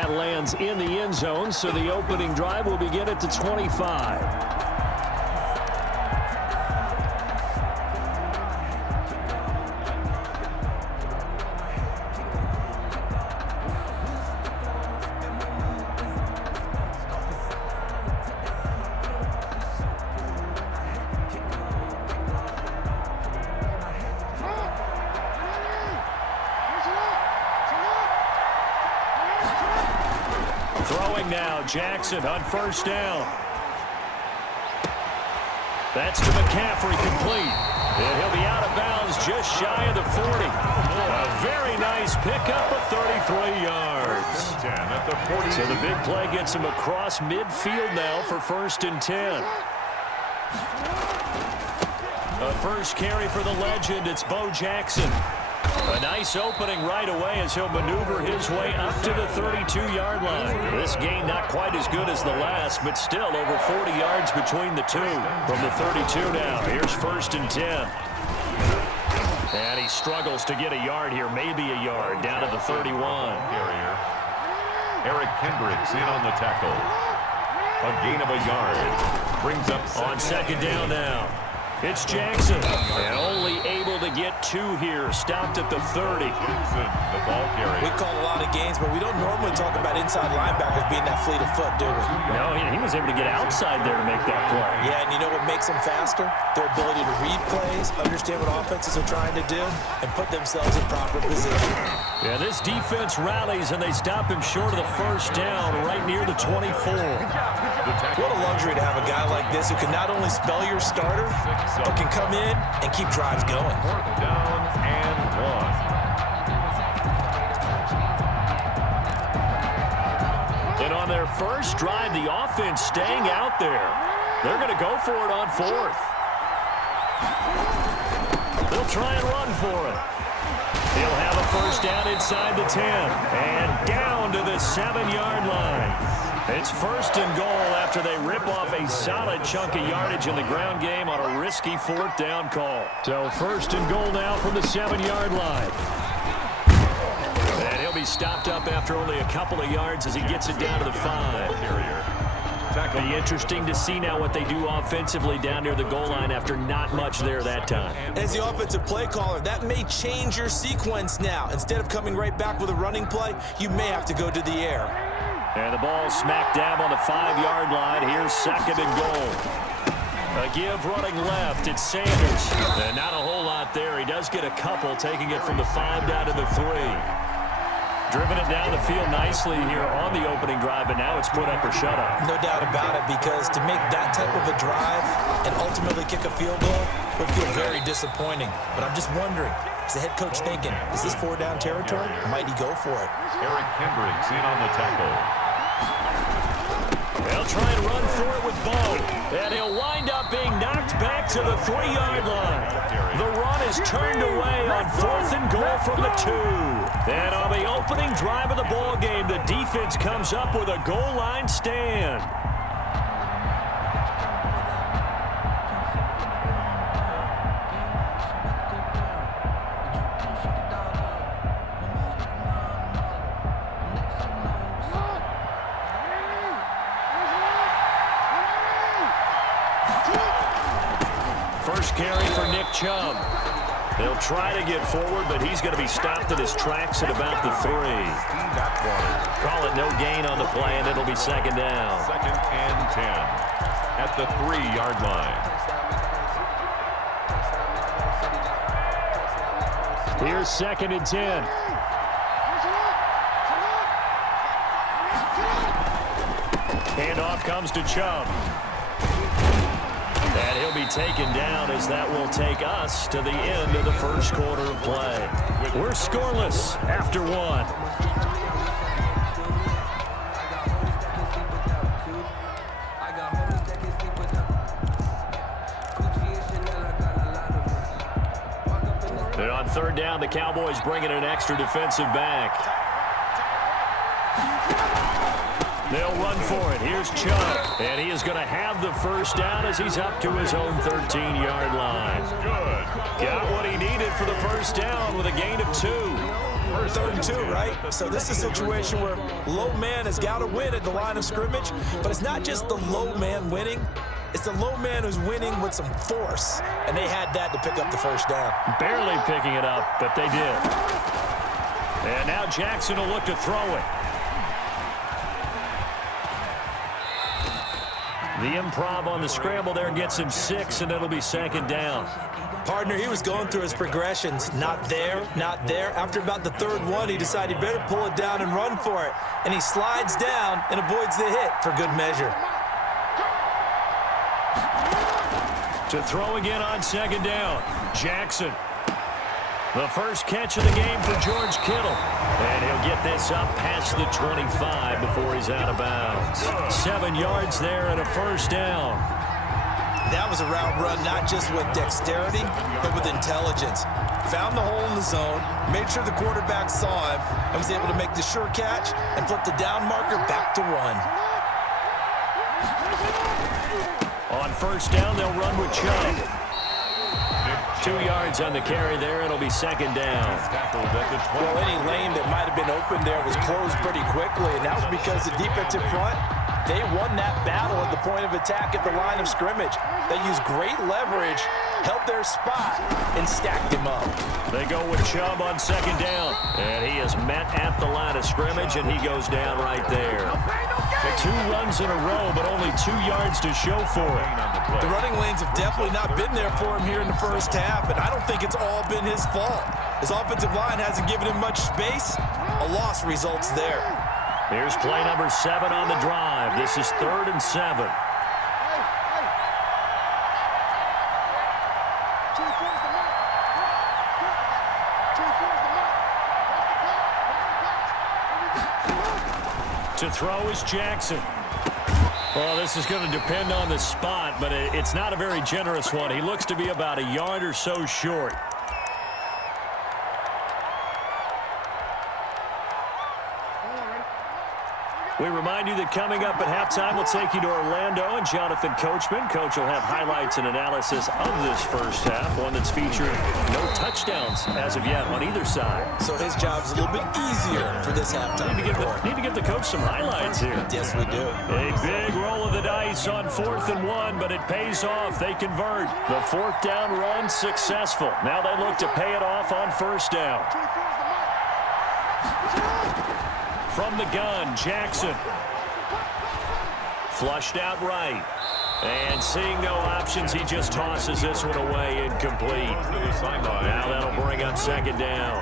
that lands in the end zone, so the opening drive will begin at the 25. Throwing now, Jackson on first down. That's to McCaffrey, complete. And he'll be out of bounds just shy of the 40. A very nice pickup of 33 yards. So the big play gets him across midfield now for 1st and 10. A first carry for the legend. It's Bo Jackson. A nice opening right away as he'll maneuver his way up to the 32-yard line. This gain not quite as good as the last, but still over 40 yards between the two. From the 32 now, here's 1st and 10. And he struggles to get a yard here, maybe a yard, down to the 31. Eric Kendricks in on the tackle. A gain of a yard. Brings up on 2nd down now. It's Jackson, and only able to get 2 here, stopped at the 30. Jackson, the ball carrier. We call a lot of games, but we don't normally talk about inside linebackers being that fleet of foot, do we? No, he was able to get outside there to make that play. Yeah, and you know what makes them faster? Their ability to read plays, understand what offenses are trying to do, and put themselves in proper position. Yeah, this defense rallies, and they stop him short of the 1st down, right near the 24. What a luxury to have a guy like this who can not only spell your starter, but can come in and keep drives going. 4th down and 1. And on their first drive, the offense staying out there. They're going to go for it on 4th. They'll try and run for it. He'll have a 1st down inside the 10. And down to the 7-yard line. It's 1st and goal after they rip off a solid chunk of yardage in the ground game on a risky 4th down call. So 1st and goal now from the 7-yard line. And he'll be stopped up after only a couple of yards as he gets it down to the 5. It'll be interesting to see now what they do offensively down near the goal line after not much there that time. As the offensive play caller, that may change your sequence now. Instead of coming right back with a running play, you may have to go to the air. And the ball smack dab on the 5-yard line. Here's 2nd and goal. A give running left. It's Sanders. And not a whole lot there. He does get a couple, taking it from the 5 down to the 3. Driven it down the field nicely here on the opening drive, but now it's put up or shut up. No doubt about it, because to make that type of a drive and ultimately kick a field goal would feel very disappointing. But I'm just wondering, is the head coach thinking, is this 4-down territory? Might he go for it? Eric Kendricks in on the tackle. They'll try and run for it with Bo. And he'll wind up being knocked back to the 3-yard line. The run is turned away on 4th and goal from the 2. And on the opening drive of the ball game, the defense comes up with a goal line stand. First carry for Nick Chubb. They'll try to get forward, but he's going to be stopped in his tracks at about the 3. Call it no gain on the play, and it'll be 2nd down. 2nd and 10 at the 3-yard line. Here's 2nd and 10. Handoff comes to Chubb. And he'll be taken down as that will take us to the end of the 1st quarter of play. We're scoreless after 1. And on 3rd down, the Cowboys bring in an extra defensive back. They'll run for it. Here's Chubb. And he is going to have the 1st down as he's up to his own 13-yard line. Good. Got what he needed for the 1st down with a gain of 2. 3rd and 2, right? So this is a situation where low man has got to win at the line of scrimmage, but it's not just the low man winning. It's the low man who's winning with some force, and they had that to pick up the 1st down. Barely picking it up, but they did. And now Jackson will look to throw it. The improv on the scramble there gets him 6, and it'll be 2nd down. Partner, he was going through his progressions. Not there, not there. After about the 3rd one, he decided he better pull it down and run for it. And he slides down and avoids the hit for good measure. To throw again on 2nd down. Jackson. The first catch of the game for George Kittle. And he'll get this up past the 25 before he's out of bounds. 7 yards there and a 1st down. That was a route run not just with dexterity, but with intelligence. Found the hole in the zone, made sure the quarterback saw him, and was able to make the sure catch and flip the down marker back to run. On 1st down, they'll run with Chubb. 2 yards on the carry there. It'll be 2nd down. Well, any lane that might have been open there was closed pretty quickly, and that was because the defensive front, they won that battle at the point of attack at the line of scrimmage. They used great leverage, held their spot, and stacked him up. They go with Chubb on 2nd down. And he is met at the line of scrimmage, and he goes down right there. 2 runs in a row, but only 2 yards to show for it. The running lanes have definitely not been there for him here in the 1st half, and I don't think it's all been his fault. His offensive line hasn't given him much space. A loss results there. Here's play number 7 on the drive. This is 3rd and 7. To throw is Jackson. Well, this is going to depend on the spot, but it's not a very generous one. He looks to be about a yard or so short. We remind you that coming up at halftime, we'll take you to Orlando and Jonathan Coachman. Coach will have highlights and analysis of this 1st half, one that's featured no touchdowns as of yet on either side. So his job's a little bit easier for this halftime. Need to give the coach some highlights here. Yes, we do. A big roll of the dice on 4th and 1, but it pays off. They convert. The 4th down run successful. Now they look to pay it off on 1st down. From the gun, Jackson. Flushed out right. And seeing no options, he just tosses this one away, incomplete. Now that'll bring up 2nd down.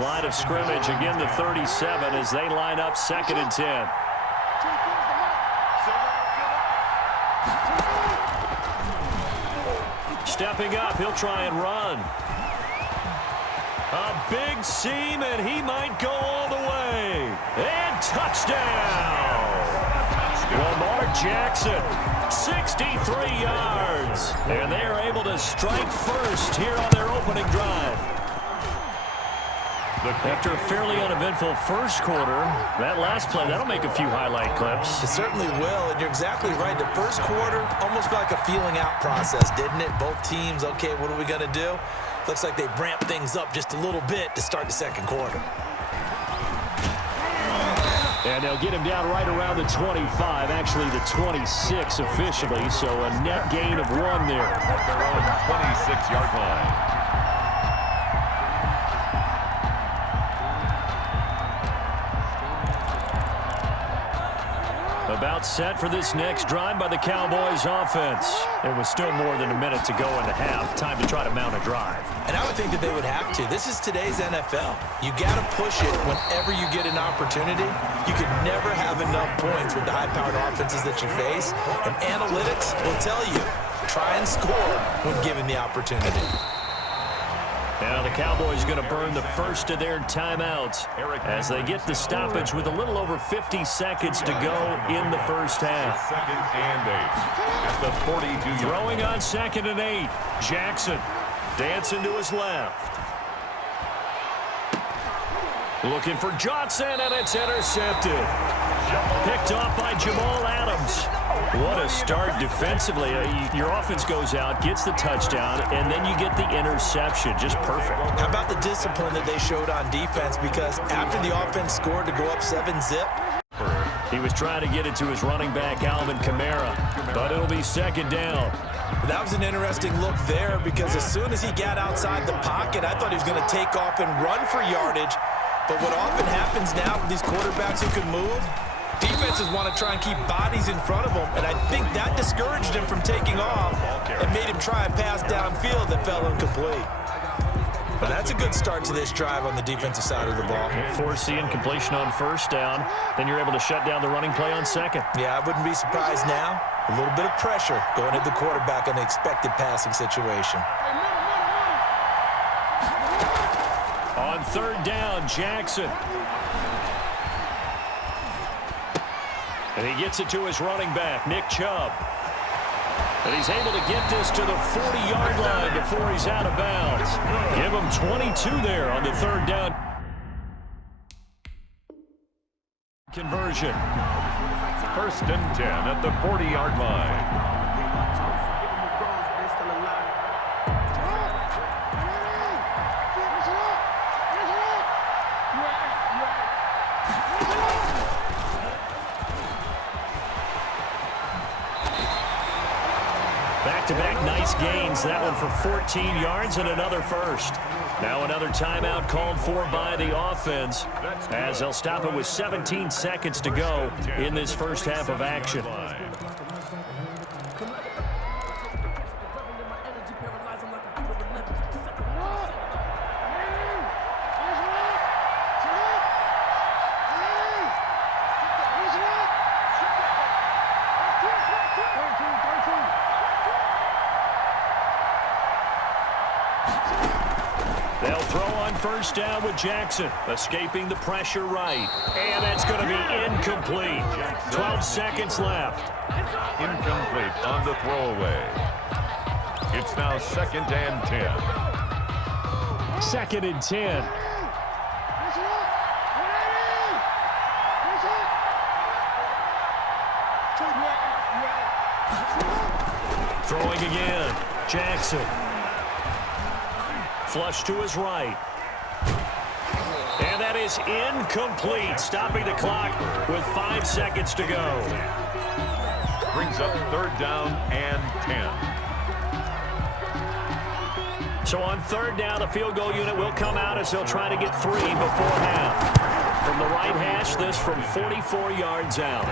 Line of scrimmage, again the 37 as they line up 2nd and 10. Stepping up, he'll try and run. A big seam, and he might go all the way. And touchdown! Lamar Jackson, 63 yards. And they are able to strike first here on their opening drive. After a fairly uneventful 1st quarter, that last play, that'll make a few highlight clips. It certainly will, and you're exactly right. The 1st quarter, almost like a feeling out process, didn't it? Both teams, okay, what are we going to do? Looks like they ramped things up just a little bit to start the 2nd quarter. And they'll get him down right around the 25, actually the 26 officially, so a net gain of 1 there. At their own 26-yard line. About set for this next drive by the Cowboys offense. There was still more than a minute to go in the half. Time to try to mount a drive. And I would think that they would have to. This is today's NFL. You got to push it whenever you get an opportunity. You can never have enough points with the high-powered offenses that you face. And analytics will tell you, try and score when given the opportunity. Now the Cowboys are going to burn the first of their timeouts as they get the stoppage with a little over 50 seconds to go in the 1st half. 2nd and 8 at the 42-yard. Throwing on 2nd and 8. Jackson dancing to his left. Looking for Johnson, and it's intercepted. Picked off by Jamal Adams. What a start defensively. Your offense goes out, gets the touchdown, and then you get the interception. Just perfect. How about the discipline that they showed on defense? Because after the offense scored to go up 7-zip, he was trying to get it to his running back, Alvin Kamara, but it'll be second down. that was an interesting look there because as soon as he got outside the pocket, I thought he was going to take off and run for yardage. But what often happens now with these quarterbacks who can move, defenses want to try and keep bodies in front of them, and I think that discouraged him from taking off and made him try a pass downfield that fell incomplete. But that's a good start to this drive on the defensive side of the ball. Force the incompletion on first down, then you're able to shut down the running play on second. Yeah, I wouldn't be surprised now. A little bit of pressure going at the quarterback in an expected passing situation. On third down, Jackson. And he gets it to his running back, Nick Chubb. And he's able to get this to the 40-yard line before he's out of bounds. Give him 22 there on the third down conversion. First and 10 at the 40-yard line. Back-to-back nice gains. That one for 14 yards and another first. Now another timeout called for by the offense as they'll stop it with 17 seconds to go in this first half of action. They'll throw on first down with Jackson, escaping the pressure right. And that's going to be incomplete. 12 seconds left. Incomplete on the throwaway. It's now second and 10. Second and 10. Throwing again. Jackson. Flush to his right. And that is incomplete, stopping the clock with 5 seconds to go. Brings up third down and 10. So on third down, the field goal unit will come out as they'll try to get 3 before half. From the right hash, this from 44 yards out.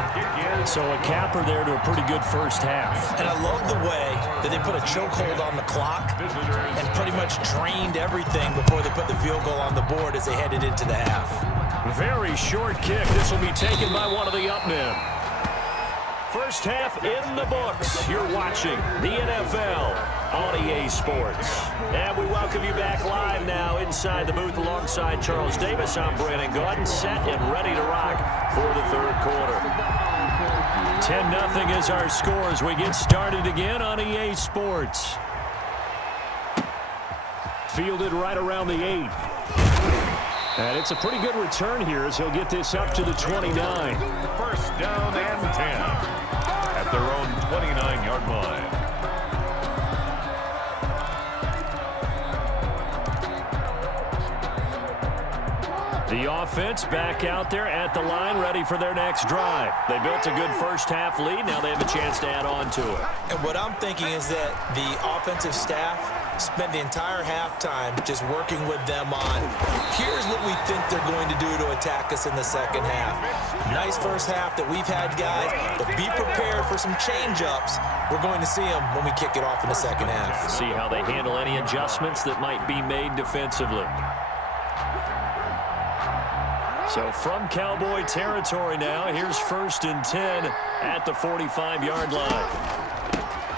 So a capper there to a pretty good first half. And I love the way that they put a chokehold on the clock and pretty much drained everything before they put the field goal on the board as they headed into the half. Very short kick. This will be taken by one of the up men. First half in the books. You're watching the NFL on EA Sports. And we welcome you back live now inside the booth alongside Charles Davis. I'm Brandon Gaudin, set and ready to rock for the third quarter. 10-0 is our score as we get started again on EA Sports. Fielded right around the 8. And it's a pretty good return here as he'll get this up to the 29. First down and 10 at their own 29-yard line. The offense back out there at the line, ready for their next drive. They built a good first half lead. Now they have a chance to add on to it. And what I'm thinking is that the offensive staff spent the entire halftime just working with them on, here's what we think they're going to do to attack us in the second half. Nice first half that we've had, guys, but be prepared for some change-ups. We're going to see them when we kick it off in the second half. See how they handle any adjustments that might be made defensively. So from Cowboy territory now, here's first and 10 at the 45-yard line.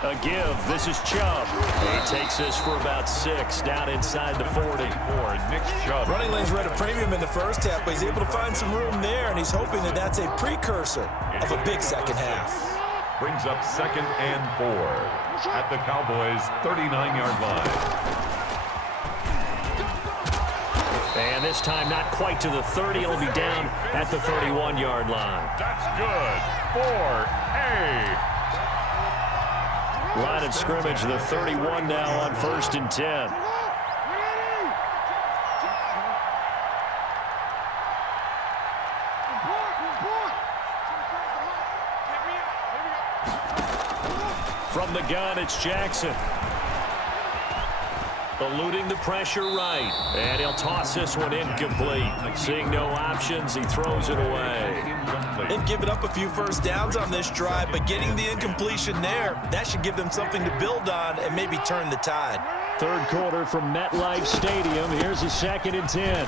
A give. This is Chubb. He takes this for about 6 down inside the 40. For Nick Chubb. Running lanes were at a premium in the first half, but he's able to find some room there, and he's hoping that that's a precursor of a big second half. Brings up second and 4 at the Cowboys' 39-yard line. And this time not quite to the 30. It'll be down at the 31-yard line. That's good for a Line of scrimmage, the 31 now on 1st and 10. From the gun, it's Jackson. Eluding the pressure right. And he'll toss this one incomplete. Seeing no options, he throws it away. They've given up a few first downs on this drive, but getting the incompletion there, that should give them something to build on and maybe turn the tide. Third quarter from MetLife Stadium. Here's a 2nd and 10.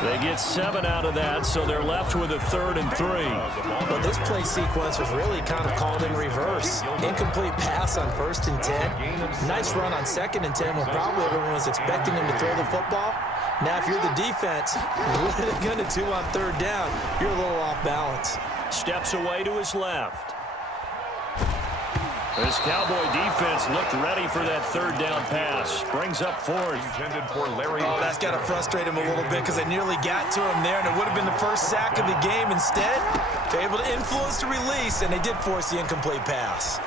They get 7 out of that, so they're left with a 3rd and 3. Well, this play sequence was really kind of called in reverse. Incomplete pass on 1st and 10. Nice run on 2nd and 10 when probably everyone was expecting him to throw the football. Now, if you're the defense, what are they going to do on 3rd down? You're a little off balance. Steps away to his left. This Cowboy defense looked ready for that 3rd down pass. Brings up 4th. Intended for Larry. Oh, that's got to frustrate him a little bit because they nearly got to him there, and it would have been the first sack of the game. Instead, they're able to influence the release, and they did force the incomplete pass.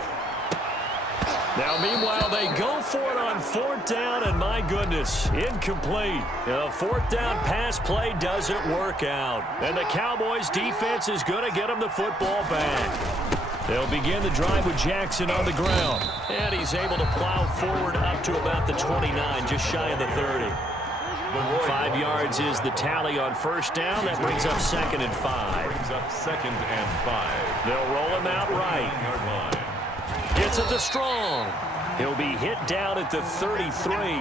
Now, meanwhile, they go for it on 4th down, and my goodness, incomplete. The 4th down pass play doesn't work out. And the Cowboys defense is going to get them the football back. They'll begin the drive with Jackson on the ground. And he's able to plow forward up to about the 29, just shy of the 30. 5 yards is the tally on 1st down. That brings up 2nd and 5. Brings up 2nd and 5. They'll roll him out right. Gets it to Strong. He'll be hit down at the 33,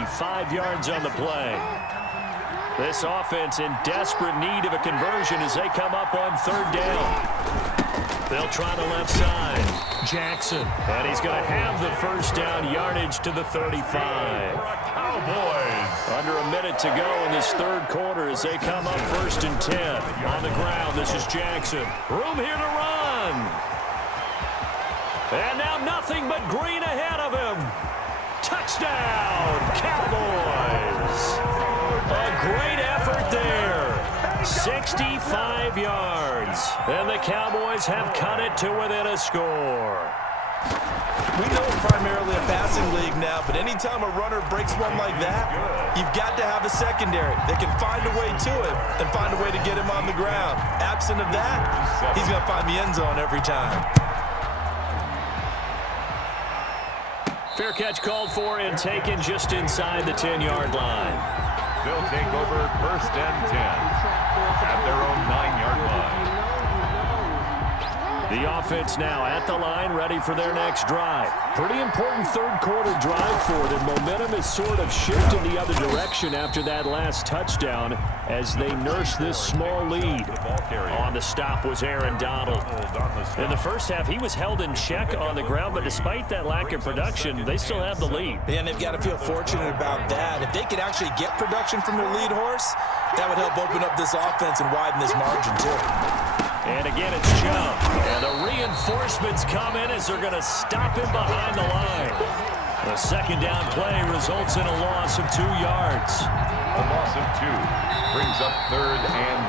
5 yards on the play. This offense in desperate need of a conversion as they come up on 3rd down. They'll try the left side. Jackson. And he's going to have the 1st down yardage to the 35. Cowboys. Under a minute to go in this 3rd quarter as they come up 1st and 10. On the ground, this is Jackson. Room here to run. And now nothing but green ahead of him. Touchdown, Cowboys. A great effort there. 65 yards. And the Cowboys have cut it to within a score. We know it's primarily a passing league now, but anytime a runner breaks one like that, you've got to have a secondary that can find a way to it and find a way to get him on the ground. Absent of that, he's going to find the end zone every time. Fair catch called for and taken just inside the 10-yard line. They'll take over 1st and 10 at their own 9-yard line. The offense now at the line, ready for their next drive. Pretty important 3rd quarter drive for them. Momentum is sort of shifted the other direction after that last touchdown as they nurse this small lead. On the stop was Aaron Donald. In the first half, he was held in check on the ground, but despite that lack of production, they still have the lead. And they've got to feel fortunate about that. If they could actually get production from their lead horse, that would help open up this offense and widen this margin too. And again, it's Chubb. And the reinforcements come in as they're going to stop him behind the line. The 2nd down play results in a loss of 2 yards. A loss of 2 brings up 3rd and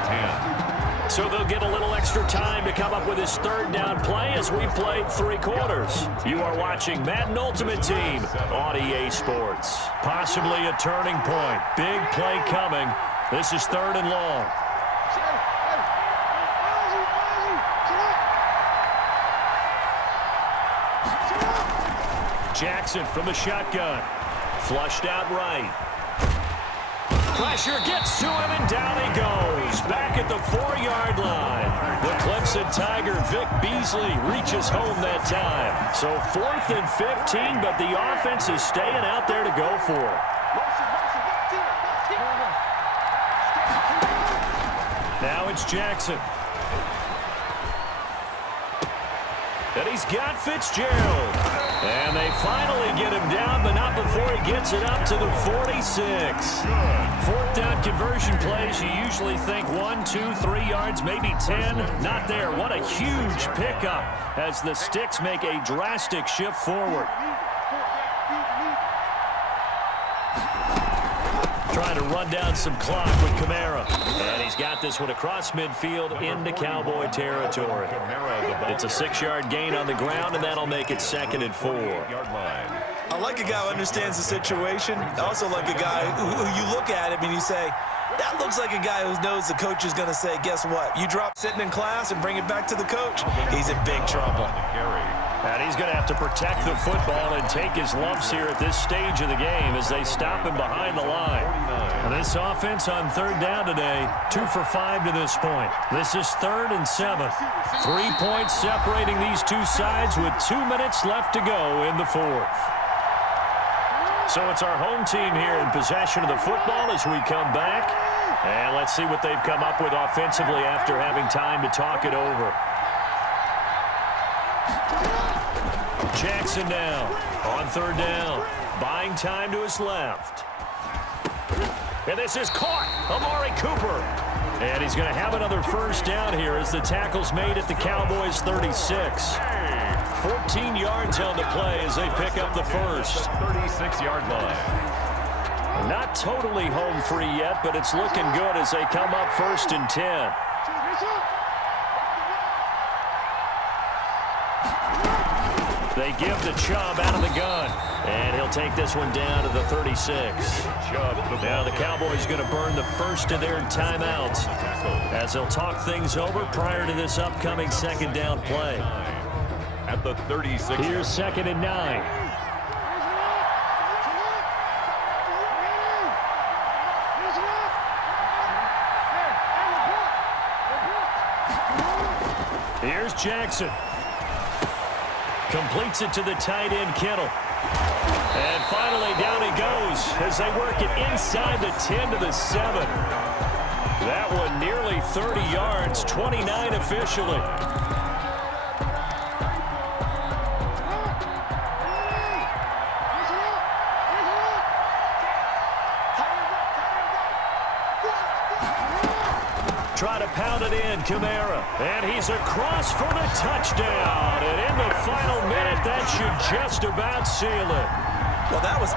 10. So they'll get a little extra time to come up with his 3rd down play as we played 3 quarters. You are watching Madden Ultimate Team on EA Sports. Possibly a turning point. Big play coming. This is 3rd and long. Jackson from the shotgun. Flushed out right. Pressure gets to him, and down he goes. Back at the 4-yard line. The Clemson Tiger, Vic Beasley, reaches home that time. So 4th and 15, but the offense is staying out there to go for it. Now it's Jackson. And he's got Fitzgerald. And they finally get him down, but not before he gets it up to the 46. 4th down conversion plays, you usually think 1, 2, 3 yards, maybe 10. Not there. What a huge pickup as the Sticks make a drastic shift forward. Trying to run down some clock with Kamara. And he's got this one across midfield into Cowboy territory. It's a 6-yard gain on the ground, and that'll make it 2nd and 4. I like a guy who understands the situation. I also like a guy who you look at him and you say, that looks like a guy who knows the coach is going to say, guess what? You drop sitting in class and bring it back to the coach. He's in big trouble. And he's going to have to protect the football and take his lumps here at this stage of the game as they stop him behind the line. And this offense on 3rd down today, 2 for 5 to this point. This is 3rd and 7. 3 points separating these two sides with 2 minutes left to go in the 4th. So it's our home team here in possession of the football as we come back. And let's see what they've come up with offensively after having time to talk it over. Jackson now on 3rd down. Buying time to his left. And this is caught. Amari Cooper. And he's going to have another 1st down here as the tackle's made at the Cowboys' 36. 14 yards on the play as they pick up the 1st. 36-yard line. Not totally home free yet, but it's looking good as they come up 1st and 10. They give the Chubb out of the gun. And he'll take this one down to the 36. Now the Cowboys going to burn the 1st of their timeouts as they'll talk things over prior to this upcoming 2nd down play. At the 36. Here's 2nd and 9. Here's Jackson. Completes it to the tight end, Kittle. And finally, down he goes as they work it inside the 10 to the 7. That one nearly 30 yards, 29 officially. Try to pound it in, Kamara. And he's across for the touchdown. And in the final minute, that should just about seal it. Well, that was